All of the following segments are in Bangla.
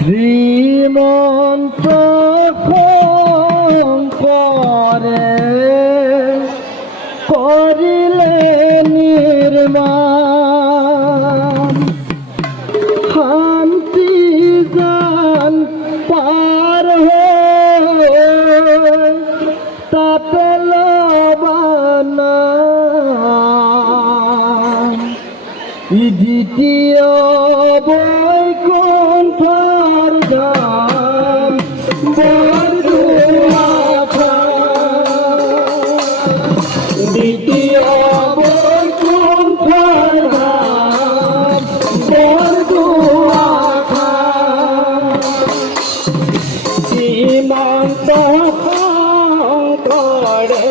শ্রীমন্ত করে করিলে নির্মাণ শান্তি জান পার তাতে লবানা দ্বিতীয় বৈকুণ্ঠর ধাম দ্বিতীয় বৈকুণ্ঠর ধাম শ্রীমন্ত করে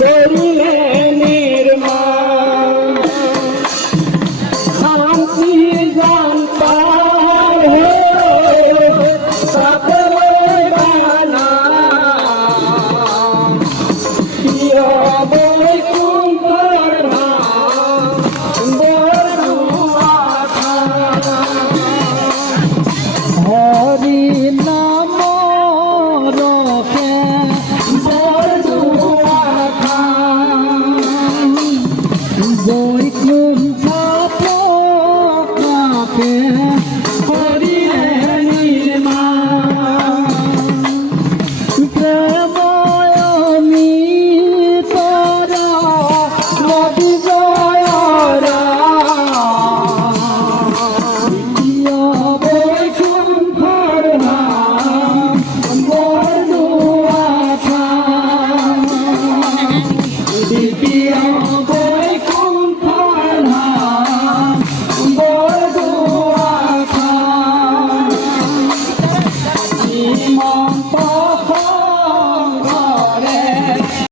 করিলে নির্মাণ শান্তি জান পার সকলে বানা প্রিয় বৈকুণ্ঠর ধাম বড়ুয়াখা হরি নাম রখে বড়ুয়াখা বৈকুণ্ঠ প্রকাশে হরিলে নির্মাণ প্রেময়মি তোরা নদী জয়রা দ্বিতীয় বৈকুণ্ঠর ধাম বড়ুয়াখা দ্বিতীয় বৈকুণ্ঠর ধাম বড়ুয়াখা শ্রীমন্ত